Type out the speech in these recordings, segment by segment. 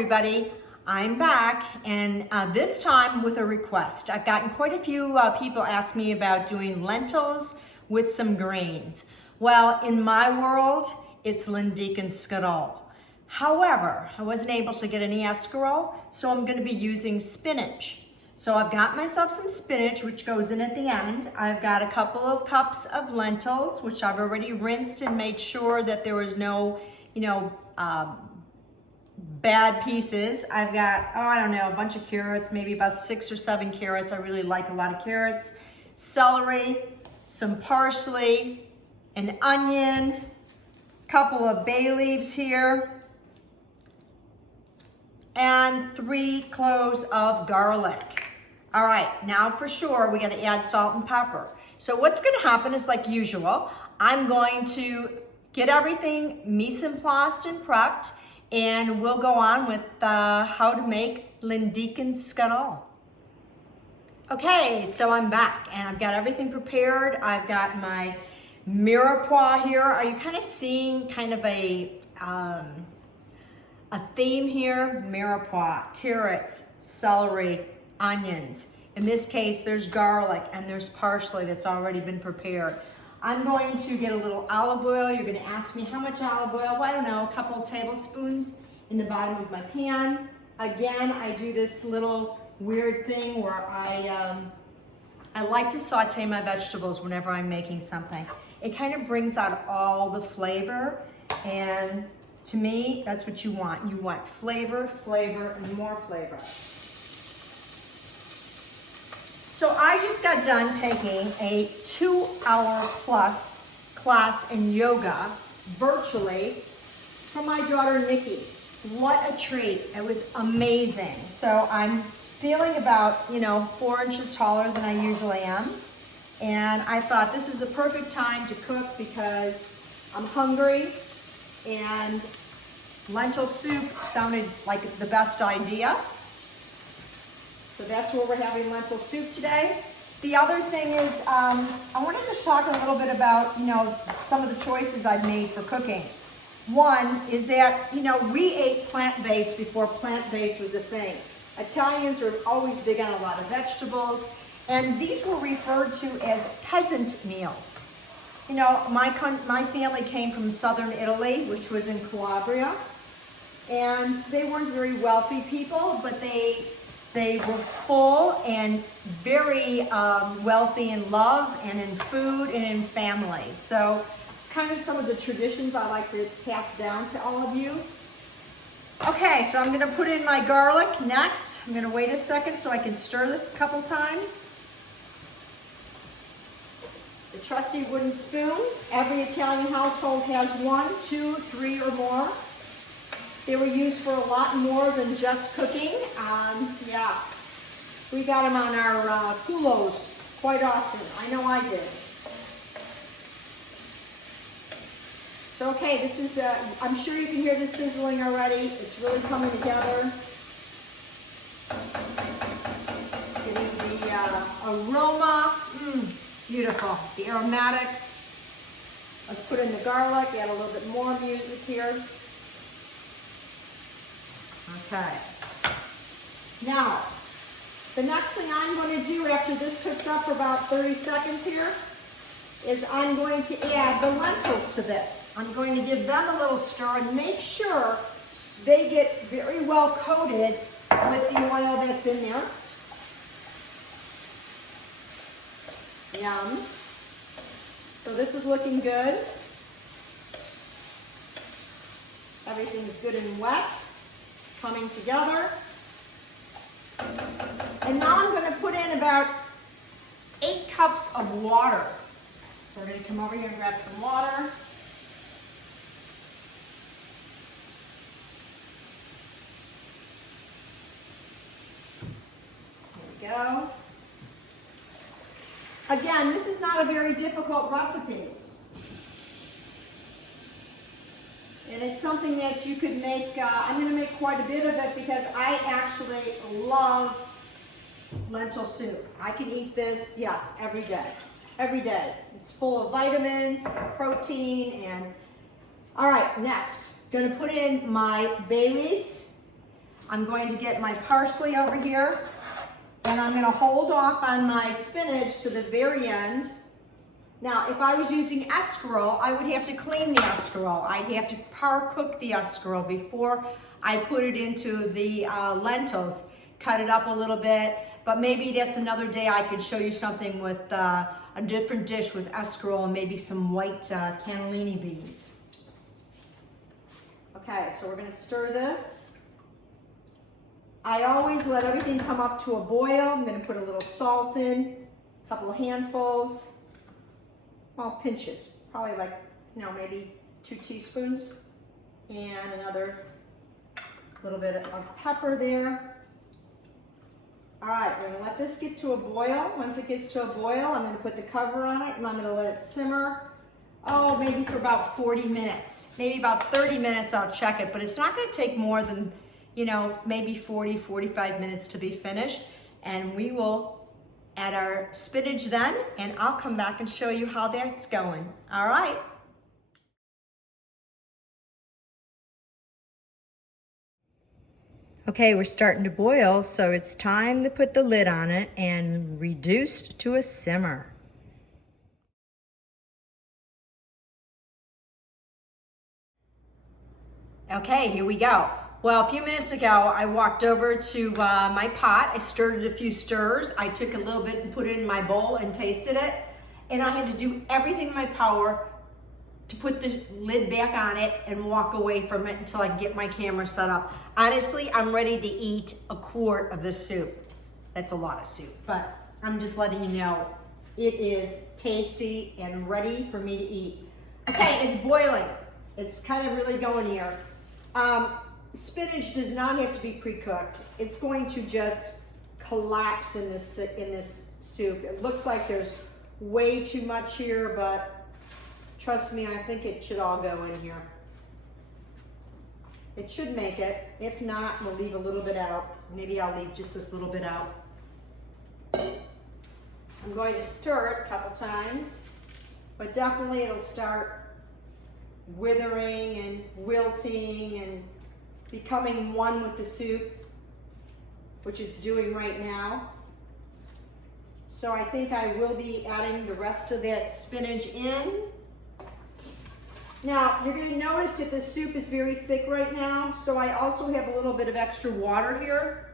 everybody, I'm back, and this time with a request. I've gotten quite a few people ask me about doing lentils with some greens. Well, in my world, it's Lenticchie and scarola. However, I wasn't able to get any escarole, so I'm going to be using spinach. So I've got myself some spinach, which goes in at the end. I've got a couple of cups of lentils, which I've already rinsed and made sure that there was no, bad pieces. I've got, a bunch of carrots, maybe about 6 or 7 carrots. I really like a lot of carrots. Celery, some parsley, an onion, couple of bay leaves here, and 3 cloves of garlic. All right, now for sure, we gotta add salt and pepper. So what's gonna happen is, like usual, I'm going to get everything mise en place and prepped, and we'll go on with how to make Lenticchie and scarola. Okay, so I'm back, and I've got everything prepared. I've got my mirepoix here. Are you kind of seeing kind of a theme here? Mirepoix, carrots, celery, onions. In this case, there's garlic and there's parsley that's already been prepared. I'm going to get a little olive oil. You're gonna ask me how much olive oil? Well, I don't know, a couple of tablespoons in the bottom of my pan. Again, I do this little weird thing where I like to saute my vegetables whenever I'm making something. It kind of brings out all the flavor, and to me, that's what you want. You want flavor, flavor, and more flavor. So I just got done taking a 2-hour plus class in yoga, virtually, from my daughter, Nikki. What a treat. It was amazing. So I'm feeling about, 4 inches taller than I usually am. And I thought this is the perfect time to cook because I'm hungry, and lentil soup sounded like the best idea. So that's where we're having lentil soup today. The other thing is, I wanted to talk a little bit about, some of the choices I've made for cooking. One is that, we ate plant-based before plant-based was a thing. Italians are always big on a lot of vegetables, and these were referred to as peasant meals. My family came from southern Italy, which was in Calabria, and they weren't very wealthy people, but they were full and very wealthy in love and in food and in family. So it's kind of some of the traditions I like to pass down to all of you. Okay, so I'm gonna put in my garlic next. I'm gonna wait a second so I can stir this a couple times. The trusty wooden spoon. Every Italian household has 1, 2, 3, or more. They were used for a lot more than just cooking. We got them on our culos quite often. I know I did. So okay, this is, I'm sure you can hear this sizzling already. It's really coming together. Getting the aroma, beautiful. The aromatics. Let's put in the garlic, add a little bit more music here. Okay. Now, the next thing I'm going to do after this cooks up for about 30 seconds here is I'm going to add the lentils to this. I'm going to give them a little stir and make sure they get very well coated with the oil that's in there. Yum. So this is looking good. Everything's good and wet, coming together. And now I'm going to put in about 8 cups of water. So we're going to come over here and grab some water. There we go. Again, this is not a very difficult recipe. And it's something that you could make, I'm going to make quite a bit of it because I actually love lentil soup. I can eat this, yes, every day. Every day. It's full of vitamins and protein and, all right, next. Going to put in my bay leaves. I'm going to get my parsley over here, and I'm gonna hold off on my spinach to the very end. Now, if I was using escarole, I would have to clean the escarole. I'd have to par-cook the escarole before I put it into the lentils, cut it up a little bit, but maybe that's another day I could show you something with a different dish with escarole and maybe some white cannellini beans. Okay, so we're gonna stir this. I always let everything come up to a boil. I'm gonna put a little salt in, a couple of handfuls, well, pinches, probably like, maybe 2 teaspoons, and another little bit of pepper there. All right, we're gonna let this get to a boil. Once it gets to a boil, I'm gonna put the cover on it and I'm gonna let it simmer, maybe for about 40 minutes. Maybe about 30 minutes, I'll check it, but it's not gonna take more than, maybe 40, 45 minutes to be finished. And we will add our spinach then, and I'll come back and show you how that's going. All right. Okay, we're starting to boil, so it's time to put the lid on it and reduce to a simmer. Okay, here we go. Well, a few minutes ago, I walked over to my pot. I stirred it a few stirs. I took a little bit and put it in my bowl and tasted it. And I had to do everything in my power to put the lid back on it and walk away from it until I can get my camera set up. Honestly, I'm ready to eat a quart of this soup. That's a lot of soup, but I'm just letting you know it is tasty and ready for me to eat. Okay, it's boiling. It's kind of really going here. Spinach does not have to be pre-cooked. It's going to just collapse in this soup. It looks like there's way too much here, but trust me, I think it should all go in here. It should make it. If not, we'll leave a little bit out. Maybe I'll leave just this little bit out. I'm going to stir it a couple times, but definitely it'll start withering and wilting and becoming one with the soup, which it's doing right now. So I think I will be adding the rest of that spinach in. Now, you're gonna notice that the soup is very thick right now, so I also have a little bit of extra water here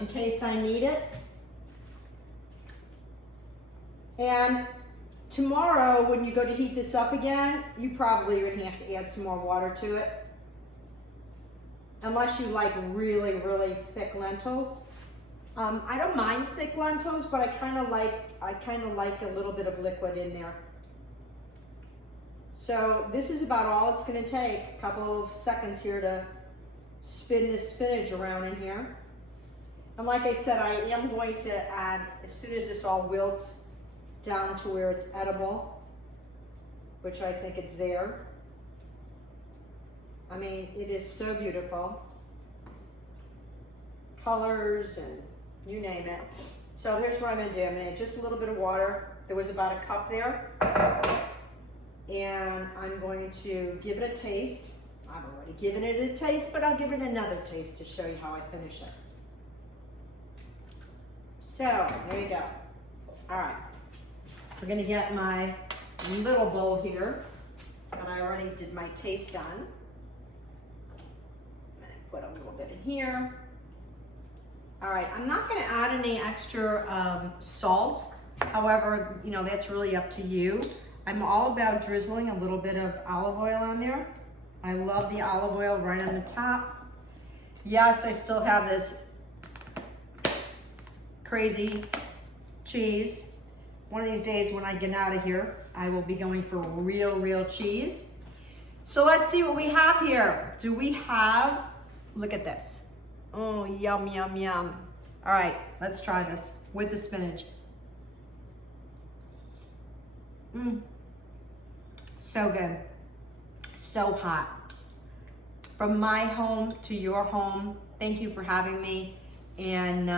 in case I need it. And tomorrow, when you go to heat this up again, you probably are gonna have to add some more water to it. Unless you like really, really thick lentils. I don't mind thick lentils, but I kind of like a little bit of liquid in there. So this is about all it's going to take. A couple of seconds here to spin this spinach around in here. And like I said, I am going to add, as soon as this all wilts down to where it's edible, which I think it's there. I mean, it is so beautiful. Colors and you name it. So here's what I'm gonna do. I'm gonna add just a little bit of water. There was about a cup there. And I'm going to give it a taste. I've already given it a taste, but I'll give it another taste to show you how I finish it. So, there you go. All right. We're gonna get my little bowl here that I already did my taste on. I'm gonna put a little bit in here. All right, I'm not gonna add any extra salt. However, that's really up to you. I'm all about drizzling a little bit of olive oil on there. I love the olive oil right on the top. Yes, I still have this crazy cheese. One of these days when I get out of here, I will be going for real cheese. So let's see what we have here. Do we have, look at this. Oh, yum, yum, yum. All right, let's try this with the spinach. So good, so hot. From my home to your home, thank you for having me, and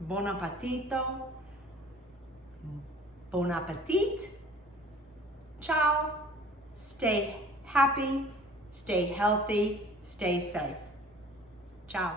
bon appetito, bon appetit, ciao, stay happy, stay healthy, stay safe, ciao.